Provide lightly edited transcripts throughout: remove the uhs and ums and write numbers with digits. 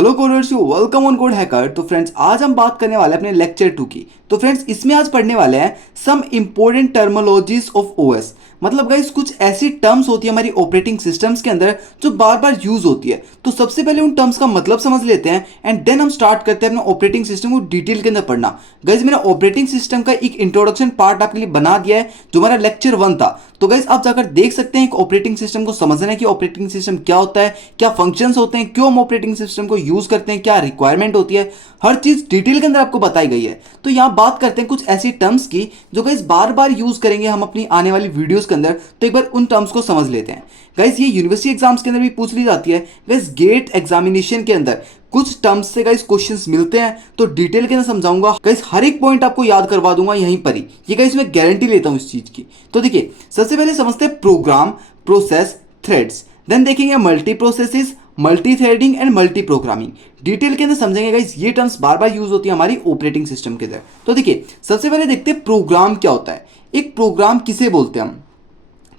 Hello coders, welcome on code hacker. तो friends, आज हम बात करने वाले हैं अपने लेक्चर 2 की। तो फ्रेंड्स, इसमें आज पढ़ने वाले हैं some important terminologies of OS. मतलब गाइस, कुछ ऐसी टर्म्स होती है हमारी ऑपरेटिंग सिस्टम्स के अंदर जो बार बार यूज होती है। तो सबसे पहले उन टर्म्स का मतलब समझ लेते हैं एंड देन हम स्टार्ट करते हैं अपने ऑपरेटिंग सिस्टम को डिटेल के अंदर पढ़ना। गाइस, मैंने ऑपरेटिंग सिस्टम का एक इंट्रोडक्शन पार्ट आपके लिए बना दिया है जो हमारा लेक्चर 1 था। तो गाइस, आप जाकर देख सकते हैं कि ऑपरेटिंग सिस्टम को समझना है कि ऑपरेटिंग सिस्टम क्या होता है, क्या फंक्शंस होते हैं, क्यों हम ऑपरेटिंग सिस्टम को यूज करते हैं, क्या रिक्वायरमेंट होती है, हर चीज डिटेल के अंदर आपको बताई गई है। तो यहां बात करते हैं कुछ ऐसी टर्म्स की जो गाइस बार बार यूज करेंगे हम अपनी आने वाली वीडियोस के अंदर। तो एक बार उन टर्म्स को समझ लेते हैं। गाइस, ये यूनिवर्सिटी एग्जाम्स के अंदर भी पूछ ली जाती है। गाइस, गेट एग्जामिनेशन के अंदर कुछ टर्म्स से गाइस क्वेश्चंस मिलते हैं, तो डिटेल के अंदर समझाऊंगा। गाइस, हर एक पॉइंट आपको याद करवा दूंगा यहीं पर ही। ये गाइस मैं गारंटी लेता हूं इस चीज की। तो देखिए, सबसे पहले समझते हैं प्रोग्राम, प्रोसेस, थ्रेड्स। देन देखेंगे multi processes, multi threading and multi programming. Detail के अंदर समझेंगे गाइस। ये टर्म्स बार बार यूज होती है हमारी ऑपरेटिंग सिस्टम के अंदर। तो देखिए, सबसे पहले देखते हैं प्रोग्राम क्या होता है। एक प्रोग्राम किसे बोलते हैं हम?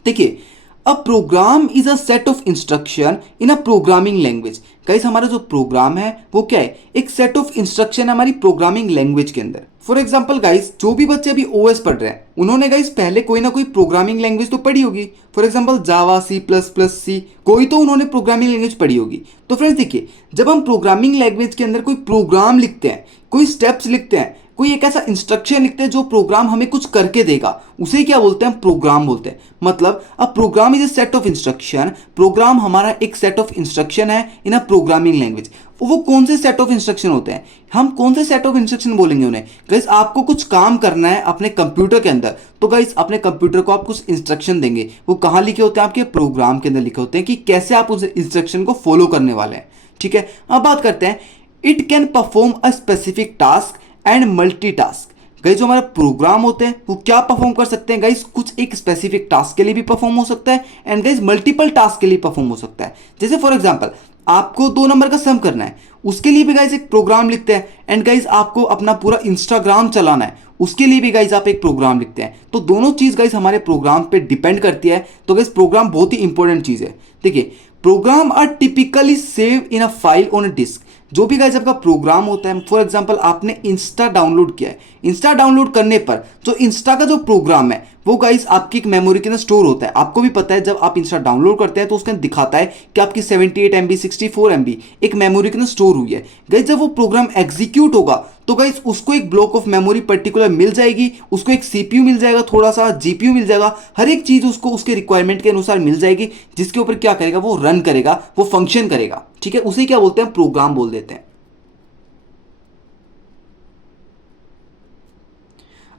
देखिए, a program is a set of instruction in a programming language. Guys, हमारा जो प्रोग्राम है वो क्या है? एक सेट ऑफ इंस्ट्रक्शन है हमारी प्रोग्रामिंग लैंग्वेज के अंदर। फॉर एग्जाम्पल गाइस, जो भी बच्चे अभी ओएस पढ़ रहे हैं उन्होंने गाइस पहले कोई ना कोई प्रोग्रामिंग लैंग्वेज तो पढ़ी होगी। For example Java, C plus plus, C, कोई तो उन्होंने प्रोग्रामिंग लैंग्वेज पढ़ी होगी। तो फ्रेंड्स देखिए, जब हम प्रोग्रामिंग लैंग्वेज के अंदर कोई प्रोग्राम लिखते हैं, कोई स्टेप्स लिखते हैं, कोई एक ऐसा इंस्ट्रक्शन लिखते हैं जो प्रोग्राम हमें कुछ करके देगा, उसे क्या बोलते हैं? प्रोग्राम बोलते हैं। मतलब a program is a set of instruction. Program हमारा एक सेट ऑफ इंस्ट्रक्शन है इन अ प्रोग्रामिंग लैंग्वेज। वो कौन से सेट ऑफ इंस्ट्रक्शन होते हैं? हम कौन से सेट ऑफ इंस्ट्रक्शन बोलेंगे उन्हें? गाइस, आपको कुछ काम करना है अपने कंप्यूटर के अंदर, तो गाइस अपने कंप्यूटर को आप कुछ इंस्ट्रक्शन देंगे। वो कहां लिखे होते हैं? आपके प्रोग्राम के अंदर लिखे होते हैं कि कैसे आप उस इंस्ट्रक्शन को फॉलो करने वाले हैं। ठीक है, अब बात करते हैं, it can perform a specific task and multitask. Guys, जो हमारा प्रोग्राम होते हैं वो क्या परफॉर्म कर सकते हैं? गाइस, कुछ एक स्पेसिफिक टास्क के लिए भी परफॉर्म हो सकता है एंड गाइस मल्टीपल टास्क के लिए परफॉर्म हो सकता है। जैसे फॉर एग्जांपल, आपको 2 नंबर का सम करना है, उसके लिए भी गाइस एक प्रोग्राम लिखते हैं। एंड गाइस, आपको अपना पूरा इंस्टाग्राम चलाना है, उसके लिए भी गाइस आप एक प्रोग्राम लिखते हैं। तो दोनों चीज गाइस हमारे प्रोग्राम पे डिपेंड करती है। तो गाइस, प्रोग्राम बहुत ही इंपॉर्टेंट चीज है। देखिए, program are typically save in a file on a disk. जो भी गाइस आपका प्रोग्राम होता है, फॉर एग्जांपल आपने इंस्टा डाउनलोड किया है, इंस्टा डाउनलोड करने पर जो इंस्टा का जो प्रोग्राम है वो गाइस आपकी एक मेमोरी के अंदर स्टोर होता है। आपको भी पता है, जब आप इंस्टा डाउनलोड करते हैं तो उसके अंदर दिखाता है कि आपकी 78 MB 64 MB एक मेमोरी के अंदर स्टोर हुई है। गाइस, जब वो प्रोग्राम एग्जीक्यूट होगा तो गाइस उसको एक ब्लॉक ऑफ मेमोरी पर्टिकुलर मिल जाएगी, उसको एक सीपीयू मिल जाएगा, थोड़ा सा जीपीयू मिल जाएगा, हर एक चीज उसको उसके रिक्वायरमेंट के अनुसार मिल जाएगी, जिसके ऊपर क्या करेगा? वो रन करेगा, वो फंक्शन करेगा। ठीक है, उसे क्या बोलते हैं? प्रोग्राम बोल देते हैं।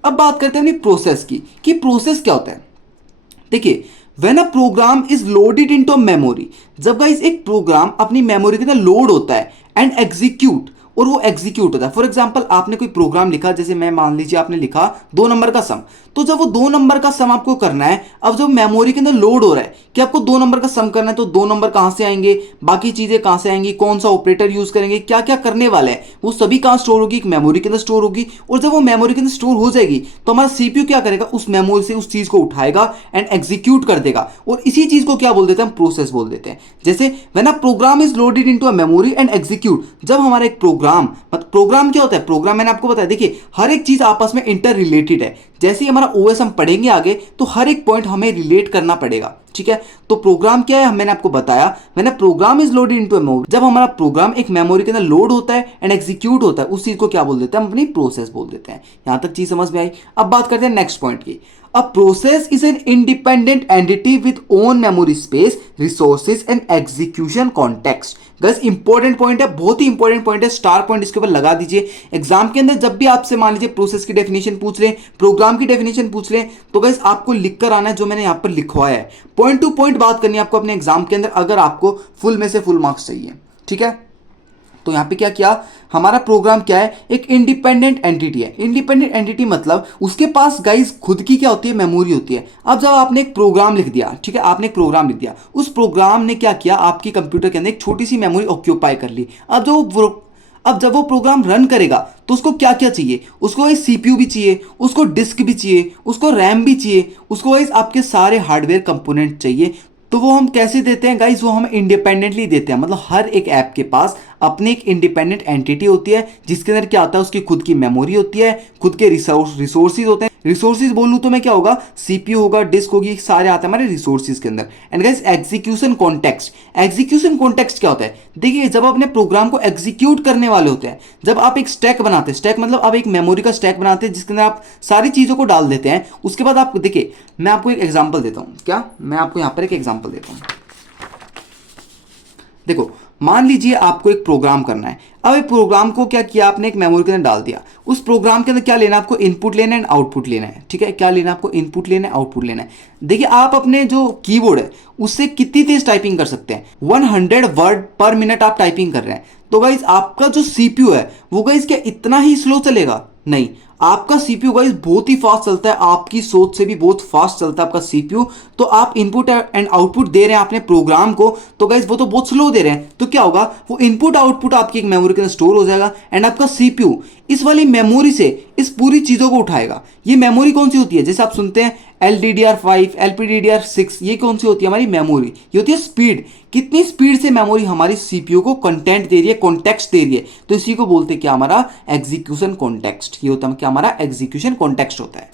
अब बात करते हैं अपनी प्रोसेस की कि प्रोसेस क्या होता है। देखिए, when a program is loaded into memory, जब गाइस एक प्रोग्राम अपनी मेमोरी के अंदर लोड होता है एंड एग्जीक्यूट, और वो एग्जीक्यूट होता है। फॉर एग्जांपल, आपने कोई प्रोग्राम लिखा, जैसे मैं मान लीजिए आपने लिखा 2 नंबर का सम। तो जब वो 2 नंबर का सम आपको करना है, अब जब मेमोरी के अंदर लोड हो रहा है कि आपको 2 नंबर का सम करना है, तो 2 नंबर कहां से आएंगे, बाकी चीजें कहां से आएंगी, कौन सा ऑपरेटर यूज करेंगे, क्या क्या करने वाले हैं, वो सभी कहां स्टोर होगी? एक मेमोरी के अंदर स्टोर होगी। और जब वो मेमोरी के अंदर स्टोर हो जाएगी तो हमारा सीपीयू क्या करेगा? उस मेमोरी से उस चीज को उठाएगा एंड एग्जीक्यूट कर देगा। और इसी चीज को क्या बोल देते हैं? हम प्रोसेस बोल देते हैं। जैसे when a program is loaded into a memory and execute, जब हमारा एक प्रोग्राम, मतलब प्रोग्राम क्या होता है? प्रोग्राम मैंने आपको बताया। देखिए, हर एक चीज आपस में इंटर रिलेटेड है। जैसे ही हमारा ओएस हम पढ़ेंगे आगे, तो हर एक पॉइंट हमें रिलेट करना पड़ेगा। ठीक है, तो प्रोग्राम क्या है? मैंने आपको बताया, मैंने program is loaded into a memory. जब हमारा प्रोग्राम एक मेमोरी के अंदर लोड होता है एंड एग्जीक्यूट होता है, उस चीज को क्या बोल देते हैं? हम अपनी प्रोसेस बोल देते हैं। यहां तक चीज समझ में आई? अब बात करते हैं नेक्स्ट पॉइंट की। A process is an independent entity with own memory space, resources and execution context. Gas, important point है, बहुत ही इंपॉर्टेंट पॉइंट है, स्टार पॉइंट इसके ऊपर लगा दीजिए। एग्जाम के अंदर जब भी आपसे मान लीजिए प्रोसेस की डेफिनेशन पूछ लें, प्रोग्राम की डेफिनेशन पूछ लें, तो गैस आपको लिखकर आना है जो मैंने यहां पर लिखवाया है। पॉइंट टू पॉइंट बात करनी है आपको अपने एग्जाम के अंदर, अगर आपको फुल में से फुल मार्क्स चाहिए। ठीक है, तो यहां पे क्या किया? हमारा प्रोग्राम क्या है? एक इंडिपेंडेंट एंटिटी है। इंडिपेंडेंट एंटिटी मतलब उसके पास गाइस खुद की क्या होती है? मेमोरी होती है। अब जब आपने एक प्रोग्राम लिख दिया, ठीक है, आपने एक प्रोग्राम लिख दिया, उस प्रोग्राम ने क्या किया? आपकी कंप्यूटर के अंदर एक छोटी सी मेमोरी ऑक्यूपाई कर ली। अब जब वो प्रोग्राम रन करेगा तो उसको क्या क्या चाहिए? उसको एक सीपीयू भी चाहिए, उसको डिस्क भी चाहिए, उसको रैम भी चाहिए, उसको आपके सारे हार्डवेयर कंपोनेंट चाहिए। तो वो हम कैसे देते हैं गाइस, वो हम इंडिपेंडेंटली देते हैं। मतलब हर एक ऐप के पास अपनी एक इंडिपेंडेंट एंटिटी होती है जिसके अंदर क्या होता है, उसकी खुद की मेमोरी होती है, खुद के रिसोर्सेज होते हैं। रिसोर्सेज बोलूँ तो मैं क्या होगा, सीपीयू होगा, डिस्क होगी, सारे आते हैं हमारे रिसोर्सेज के अंदर। And guys execution context, execution context क्या होता है, देखिए जब अपने प्रोग्राम को एग्जीक्यूट करने वाले होते हैं, जब आप एक स्टैक बनाते हैं, स्टैक मतलब आप एक मेमोरी का स्टैक बनाते हैं जिसके अंदर आप सारी चीज़ों को डाल देते हैं। उसके बाद आप देखिए, मैं आपको एक एग्जाम्पल देता हूँ, क्या मैं आपको यहाँ पर एक एग्जाम्पल देता हूँ। देखो मान लीजिए आपको एक प्रोग्राम करना है। अब एक प्रोग्राम को क्या किया आपने, एक मेमोरी के अंदर डाल दिया। उस प्रोग्राम के अंदर क्या लेना है आपको, इनपुट लेना है एंड आउटपुट लेना है। ठीक है, क्या लेना है आपको, इनपुट लेना है, आउटपुट लेना है। देखिए आप अपने जो कीबोर्ड है उससे कितनी तेज टाइपिंग कर सकते हैं, 100 वर्ड पर मिनट आप टाइपिंग कर रहे हैं। तो गाइज आपका जो सीपीयू है वो गाइज क्या इतना ही स्लो चलेगा, नहीं, आपका सीपीयू गाइस बहुत ही फास्ट चलता है, आपकी सोच से भी बहुत फास्ट चलता है आपका सीपीयू। तो आप इनपुट एंड आउटपुट दे रहे हैं अपने प्रोग्राम को, तो गाइस वो तो बहुत स्लो दे रहे हैं। तो क्या होगा, वो इनपुट आउटपुट आपकी एक मेमोरी के अंदर स्टोर हो जाएगा एंड आपका सीपीयू इस वाली मेमोरी से इस पूरी चीजों को उठाएगा। ये मेमोरी कौन सी होती है, जैसे आप सुनते हैं LDDR5, LPDDR6, ये कौन सी होती है हमारी मेमोरी, ये होती है स्पीड। कितनी स्पीड से मेमोरी हमारी सीपीयू को कंटेंट दे रही है, कॉन्टेक्स्ट दे रही है, तो इसी को बोलते हैं क्या, हमारा एग्जीक्यूशन कॉन्टेक्स्ट। ये होता है क्या, हमारा एग्जीक्यूशन कॉन्टेक्स्ट होता है।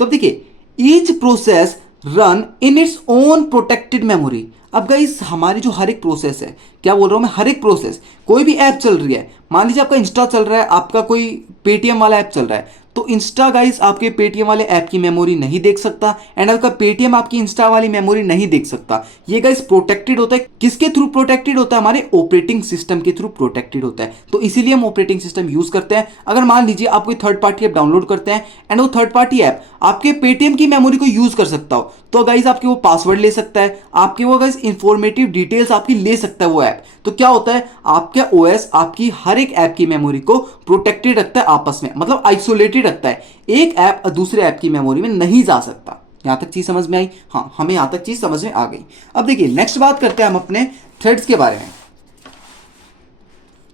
तो अब देखिए, each process run in its own protected memory. अब गाइस हमारी जो हर एक प्रोसेस है, क्या बोल रहा हूं मैं, हर एक प्रोसेस, कोई भी ऐप चल रही है, मान लीजिए आपका इंस्टा चल रहा है, आपका कोई पेटीएम वाला ऐप चल रहा है, तो इंस्टा गाइस आपके पेटीएम वाले ऐप की मेमोरी नहीं देख सकता एंड आपका पेटीएम आपकी इंस्टा वाली मेमोरी नहीं देख सकता। ये गाइस प्रोटेक्टेड होता है, किसके थ्रू प्रोटेक्टेड होता है, हमारे ऑपरेटिंग सिस्टम के थ्रू प्रोटेक्टेड होता है। तो इसीलिए हम ऑपरेटिंग सिस्टम यूज करते हैं। अगर मान लीजिए आप कोई थर्ड पार्टी ऐप डाउनलोड करते हैं एंड वो थर्ड पार्टी ऐप आपके पेटीएम की मेमोरी को यूज कर सकता हो, तो गाइस आपके वो पासवर्ड ले सकता है, आपके वो गाइस इंफॉर्मेटिव डिटेल्स आपकी ले सकता है वो ऐप। तो क्या होता है, आपका ओएस आपकी हर एक ऐप की मेमोरी को प्रोटेक्टेड रखता है आपस में, मतलब आइसोलेटेड रखता है। एक ऐप दूसरे ऐप की मेमोरी में नहीं जा सकता। यहां तक चीज समझ में आई, हाँ हमें यहां तक चीज समझ में आ गई। अब देखिए नेक्स्ट बात करते हैं हम अपने थ्रेड्स के बारे में।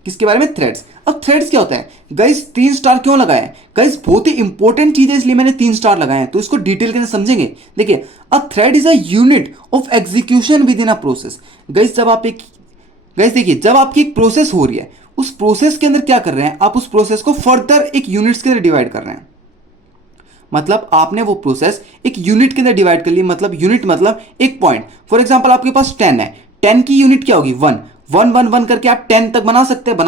किसके बारे में, थ्रेड्स। अब थ्रेड्स क्या होता है गाइस, 3 स्टार क्यों लगाए हैं गाइस, बहुत ही इंपॉर्टेंट चीज है इसलिए मैंने 3 स्टार लगाए हैं, तो इसको डिटेल के अंदर समझेंगे। देखिए, a thread is a unit of execution within a process. Guys जब आप एक, गाइस देखिए जब आपकी एक प्रोसेस हो रही है, उस प्रोसेस के अंदर क्या कर रहे हैं आप, उस प्रोसेस को फर्दर एक यूनिट्स के अंदर डिवाइड कर रहे हैं। मतलब आपने वो प्रोसेस एक यूनिट के अंदर डिवाइड कर ली, मतलब यूनिट मतलब एक पॉइंट। फॉर एग्जांपल आपके पास 10 है, 10 की यूनिट क्या होगी, 1 1 1 1 करके आप 10 तक बना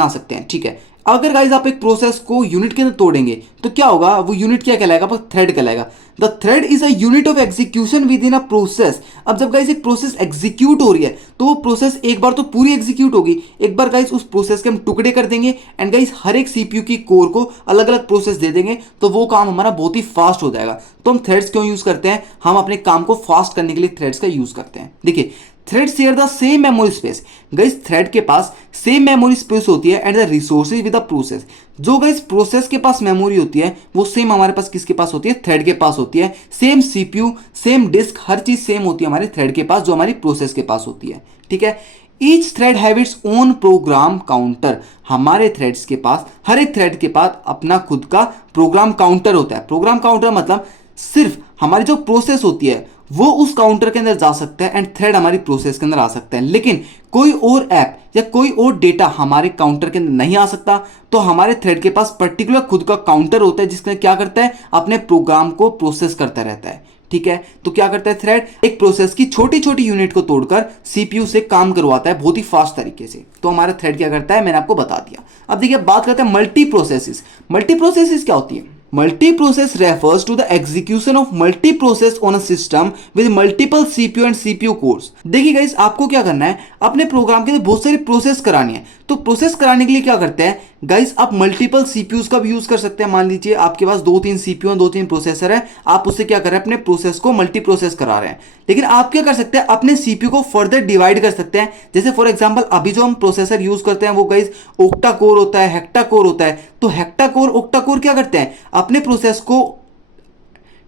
सकते हैं, ठीक है। अगर गाइज आप एक प्रोसेस को यूनिट के अंदर तोड़ेंगे तो क्या होगा, वो यूनिट क्या कहलाएगा, थ्रेड कहलाएगा। The thread is a unit of execution within a process. अब जब गाइज एक प्रोसेस एग्जीक्यूट हो रही है तो वो प्रोसेस एक बार तो पूरी एग्जीक्यूट होगी, एक बार गाइज उस प्रोसेस के हम टुकड़े कर देंगे एंड गाइज हर एक सीपीयू की कोर को अलग अलग प्रोसेस दे देंगे, तो वो काम हमारा बहुत ही फास्ट हो जाएगा। तो हम थ्रेड्स क्यों यूज करते हैं, हम अपने काम को फास्ट करने के लिए थ्रेड्स का यूज करते हैं। देखिए, thread share the same memory space. Guys thread के पास सेम मेमोरी स्पेस होती है and the resources with the process. जो गाइस प्रोसेस के पास मेमोरी होती है वो सेम हमारे पास किसके पास होती है, थ्रेड के पास होती है। सेम सीपीयू, सेम डिस्क, हर चीज सेम होती है हमारे थ्रेड के पास जो हमारी प्रोसेस के पास होती है, ठीक है। Each thread have its own program counter. हमारे थ्रेड्स के पास, हर एक थ्रेड के पास अपना खुद का प्रोग्राम काउंटर होता है। प्रोग्राम काउंटर मतलब सिर्फ हमारी जो प्रोसेस होती है वो उस काउंटर के अंदर जा सकता है एंड थ्रेड हमारी प्रोसेस के अंदर आ सकता है, लेकिन कोई और ऐप या कोई और डेटा हमारे काउंटर के अंदर नहीं आ सकता। तो हमारे थ्रेड के पास पर्टिकुलर खुद का काउंटर होता है जिसमें क्या करता है, अपने प्रोग्राम को प्रोसेस करता रहता है, ठीक है। तो क्या करता है थ्रेड, एक प्रोसेस की छोटी छोटी यूनिट को तोड़कर सीपीयू से काम करवाता है बहुत ही फास्ट तरीके से। तो हमारा थ्रेड क्या करता है, मैंने आपको बता दिया। अब देखिए बात करते हैं मल्टी प्रोसेसेस। मल्टी प्रोसेसेस क्या होती है, multiprocess refers to the execution of multiprocess on a system with multiple CPU and CPU cores। देखिए गाइस आपको क्या करना है, अपने प्रोग्राम के लिए बहुत सारी प्रोसेस करानी है। तो प्रोसेस कराने के लिए क्या करते हैं गाइस, आप मल्टीपल सीपीयूज का भी यूज कर सकते हैं। मान लीजिए आपके पास 2-3 सीपीयू, 2-3 प्रोसेसर है, आप उससे क्या कर रहे हैं, अपने प्रोसेस को मल्टी प्रोसेस करा रहे हैं। लेकिन आप क्या कर सकते हैं, अपने सीपीयू को फर्दर डिवाइड कर सकते हैं। जैसे फॉर एग्जांपल अभी जो हम प्रोसेसर यूज करते हैं वो गाइस ओक्टा कोर होता है, हेक्टा कोर होता है। तो हेक्टा कोर, ओक्टा कोर क्या करते हैं, अपने प्रोसेस को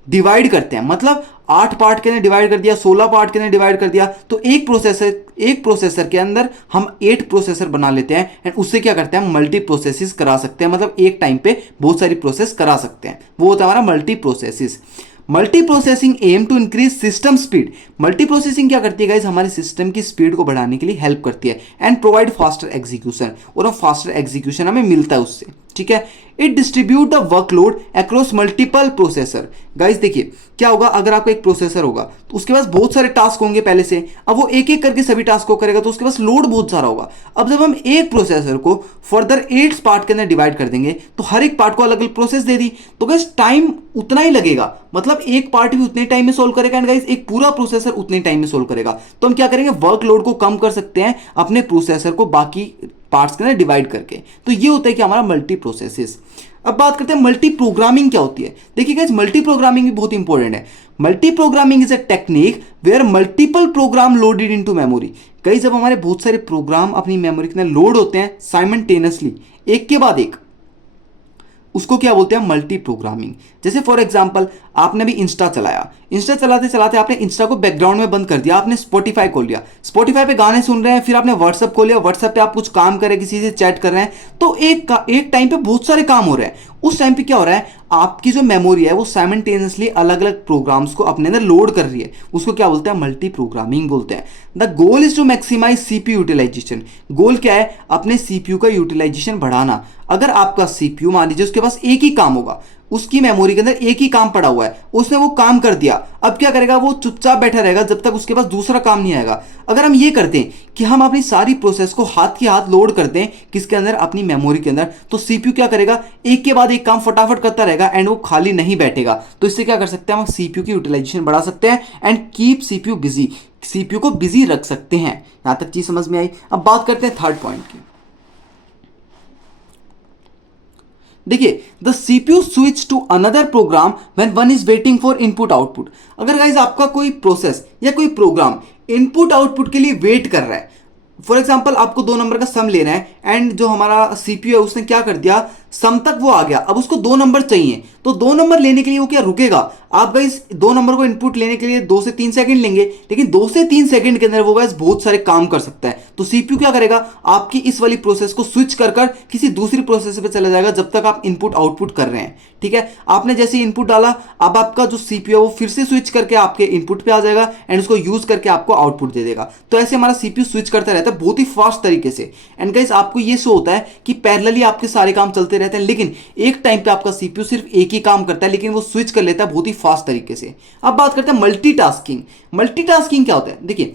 डिवाइड करते हैं, मतलब 8 पार्ट के अंदर डिवाइड कर दिया, 16 पार्ट के अंदर डिवाइड कर दिया। तो एक प्रोसेसर के अंदर हम 8 प्रोसेसर बना लेते हैं एंड उससे क्या करते हैं, हम मल्टी प्रोसेसेस करा सकते हैं, मतलब एक टाइम पे बहुत सारी प्रोसेस करा सकते हैं। वो होता है हमारा multi processes. Multi processing aim to increase system speed. Multi processing क्या करती है गाइस, हमारे सिस्टम की स्पीड को बढ़ाने के लिए हेल्प करती है एंड प्रोवाइड फास्टर एग्जीक्यूशन, और फास्टर एग्जीक्यूशन हमें मिलता है उससे, ठीक है। It distribute the workload across multiple processor. Guys देखिए क्या होगा, अगर आपका एक प्रोसेसर होगा तो उसके पास बहुत सारे टास्क होंगे पहले से, अब वो एक एक करके सभी टास्क को करेगा तो उसके पास लोड बहुत सारा होगा। अब जब हम एक प्रोसेसर को फर्दर 8 पार्ट के अंदर डिवाइड कर देंगे तो हर एक पार्ट को अलग अलग प्रोसेस दे दी, तो गाइस टाइम उतना ही लगेगा, मतलब एक पार्ट भी उतने टाइम में सोल्व करेगा एंड गाइस एक पूरा प्रोसेसर उतने टाइम में सोल्व करेगा। तो हम क्या करेंगे, वर्कलोड को कम कर सकते हैं अपने प्रोसेसर को बाकी पार्ट्स के अंदर डिवाइड करके। तो ये होता है कि हमारा मल्टी प्रोसेसेस। अब बात करते हैं मल्टी प्रोग्रामिंग क्या होती है। देखिए गाइस मल्टी प्रोग्रामिंग भी बहुत इंपॉर्टेंट है। Multi programming is a technique where multiple program loaded into memory. कई जब हमारे बहुत सारे प्रोग्राम अपनी मेमोरी के अंदर लोड होते हैं साइमल्टेनियसली, एक के बाद एक, उसको क्या बोलते हैं, मल्टी प्रोग्रामिंग। जैसे फॉर एग्जांपल आपने भी इंस्टा चलाया, इंस्टा चलाते चलाते आपने इंस्टा को बैकग्राउंड में बंद कर दिया, आपने स्पॉटिफाई खोल लिया, स्पॉटिफाई पे गाने सुन रहे हैं, फिर आपने व्हाट्सएप खोल लिया, व्हाट्सएप पे आप कुछ काम कर रहे हैं, किसी से चैट कर रहे हैं, तो एक टाइम पे बहुत सारे काम हो रहे हैं। उस टाइम पे क्या हो रहा है, आपकी जो मेमोरी है वो साइमल्टेनियसली अलग अलग प्रोग्राम्स को अपने अंदर लोड कर रही है, उसको क्या बोलते हैं, मल्टी प्रोग्रामिंग बोलते हैं। The goal is to maximise CPU utilisation. Goal क्या है, अपने सीपीयू का यूटिलाइजेशन बढ़ाना। अगर आपका सीपीयू मान लीजिए उसके पास एक ही काम होगा, उसकी मेमोरी के अंदर एक ही काम पड़ा हुआ है, उसने वो काम कर दिया, अब क्या करेगा, वो चुपचाप बैठा रहेगा जब तक उसके पास दूसरा काम नहीं आएगा। अगर हम ये करते हैं कि हम अपनी सारी प्रोसेस को हाथ के हाथ लोड करते हैं किसके अंदर, अपनी मेमोरी के अंदर, तो सीपीयू क्या करेगा, एक के बाद एक काम फटाफट करता रहेगा एंड वो खाली नहीं बैठेगा। तो इससे क्या कर सकते हैं, हम सीपीयू की यूटिलाइजेशन बढ़ा सकते हैं and keep CPU busy, CPU को बिजी रख सकते हैं। यहां तक चीज समझ में आई। अब बात करते हैं थर्ड पॉइंट की। देखिए the CPU switch to another program when one is waiting for input output. अगर गाइज आपका कोई प्रोसेस या कोई प्रोग्राम इनपुट आउटपुट के लिए वेट कर रहा है, फॉर एग्जाम्पल आपको 2 नंबर का सम लेना है एंड जो हमारा सीपीयू है उसने क्या कर दिया, सम तक वो आ गया, अब उसको 2 नंबर चाहिए, तो 2 नंबर लेने के लिए वो क्या रुकेगा, आप गाइस 2 नंबर को इनपुट लेने के लिए 2 से 3 सेकंड लेंगे, लेकिन 2 से 3 सेकंड के अंदर वो गाइस बहुत सारे काम कर सकता है। तो सीपीयू क्या करेगा, आपकी इस वाली प्रोसेस को स्विच कर कर किसी दूसरी प्रोसेस पे चला जाएगा जब तक आप इनपुट आउटपुट कर रहे हैं, ठीक है। आपने जैसे इनपुट डाला, अब आपका जो सीपीयू है वो फिर से स्विच करके आपके इनपुट पे आ जाएगा एंड उसको यूज करके आपको आउटपुट दे देगा। तो ऐसे हमारा सीपीयू स्विच करता रहता है बहुत ही फास्ट तरीके से। एंड गाइस आपको ये शो होता है कि पैरेलली आपके सारे काम चलते रहते हैं, लेकिन एक टाइम पे आपका सीपीयू सिर्फ एक ही काम करता है, लेकिन वो स्विच कर लेता है बहुत ही फास्ट तरीके से। अब बात करते हैं मल्टीटास्किंग। मल्टीटास्किंग क्या होता है, देखिए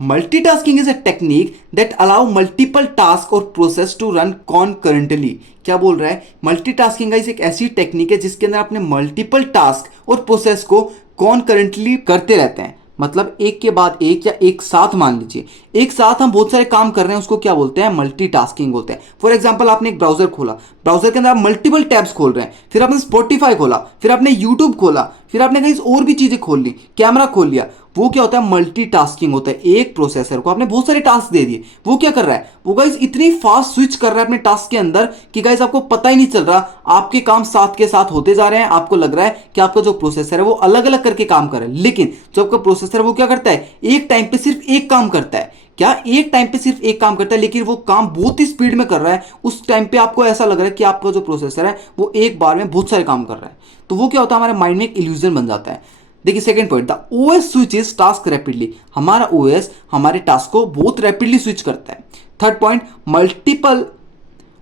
multitasking is a technique that allow multiple task और प्रोसेस टू रन कॉनकरेंटली। क्या बोल रहा है, मल्टीटास्किंग गाइस एक ऐसी टेक्निक है जिसके अंदर अपने मल्टीपल टास्क और प्रोसेस को कॉनकरेंटली करते रहते हैं, मतलब एक के बाद एक या एक साथ, मान लीजिए एक साथ हम बहुत सारे काम कर रहे हैं, उसको क्या बोलते हैं, मल्टीटास्किंग बोलते हैं। फॉर एग्जांपल आपने एक ब्राउजर खोला, ब्राउजर के अंदर आप मल्टीपल टैब्स खोल रहे हैं, फिर आपने स्पॉटिफाई खोला, फिर आपने यूट्यूब खोला, फिर आपने कहीं और भी चीजें खोल ली, कैमरा खोल लिया, वो क्या होता है, मल्टीटास्किंग होता है। एक प्रोसेसर को आपने बहुत सारे टास्क दे दिए, वो क्या कर रहा है, वो गाइस इतनी फास्ट स्विच कर रहा है अपने टास्क के अंदर कि गाइस आपको पता ही नहीं चल रहा, आपके काम साथ के साथ होते जा रहे हैं, आपको लग रहा है कि आपका जो प्रोसेसर है वो अलग अलग करके काम कर रहा है, लेकिन जो आपका प्रोसेसर है वो क्या करता है, एक टाइम पे सिर्फ एक काम करता है। क्या, एक टाइम पे सिर्फ एक काम करता है, लेकिन वो काम बहुत ही स्पीड में कर रहा है। उस टाइम पे आपको ऐसा लग रहा है कि आपका जो प्रोसेसर है वो एक बार में बहुत सारे काम कर रहा है। तो वो क्या होता है, हमारे माइंड में एक इल्यूजन बन जाता है। देखिए second point, the OS switches task rapidly. हमारा ओएस हमारे टास्क को बहुत रैपिडली स्विच करता है। Third point,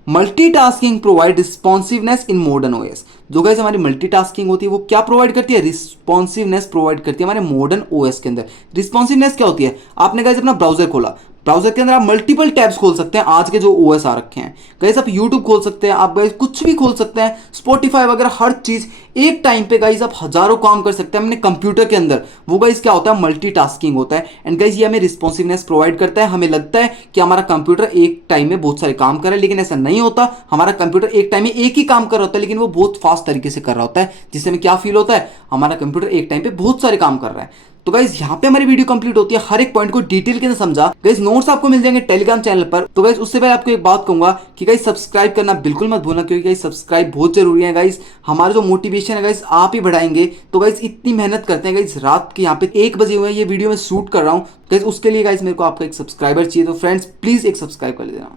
multitasking provide responsiveness in modern OS. जो गाइस हमारी मल्टीटास्किंग होती है वो क्या प्रोवाइड करती है, रिस्पॉन्सिवनेस प्रोवाइड करती है हमारे मॉडर्न ओएस के अंदर। रिस्पॉन्सिवनेस क्या होती है, आपने गाइस अपना ब्राउजर खोला, ब्राउजर के अंदर आप मल्टीपल टैब्स खोल सकते हैं, आज के जो ओएस आ रखे हैं गाइस, आप यूट्यूब खोल सकते हैं, आप गाइस कुछ भी खोल सकते हैं, स्पॉटिफाई वगैरह हर चीज एक टाइम पे गाइस आप हजारों काम कर सकते हैं अपने कंप्यूटर के अंदर। वो गाइस क्या होता है, मल्टीटास्किंग होता है। एंड गाइस ये हमें रिस्पॉन्सिवनेस प्रोवाइड करता है। हमें लगता है कि हमारा कंप्यूटर एक टाइम में बहुत सारे काम कर रहा है, लेकिन ऐसा नहीं होता। हमारा कंप्यूटर एक टाइम में एक ही काम कर रहा होता है, लेकिन वो बहुत फास्ट तरीके से कर रहा होता है, जिससे हमें क्या फील होता है, हमारा कंप्यूटर एक टाइम पे बहुत सारे काम कर रहा है। तो गाइज यहाँ पे हमारी वीडियो कंप्लीट होती है, हर एक पॉइंट को डिटेल के अंदर समझा। गाइज नोट्स आपको मिल जाएंगे टेलीग्राम चैनल पर। तो गाइज उससे पहले आपको एक बात कहूंगा कि गाइज सब्सक्राइब करना बिल्कुल मत भूलना, क्योंकि गाइज सब्सक्राइब बहुत जरूरी है। गाइज हमारा जो मोटिवेशन है गाइज आप ही बढ़ाएंगे। तो गाइज इतनी मेहनत करते हैं गाइज, रात के यहाँ पे 1 बजे हुए ये वीडियो में शूट कर रहा हूँ गाइज, उसके लिए गाइज मेरे को आपका एक सब्सक्राइबर चाहिए। तो फ्रेंड्स प्लीज एक सब्सक्राइब कर देना।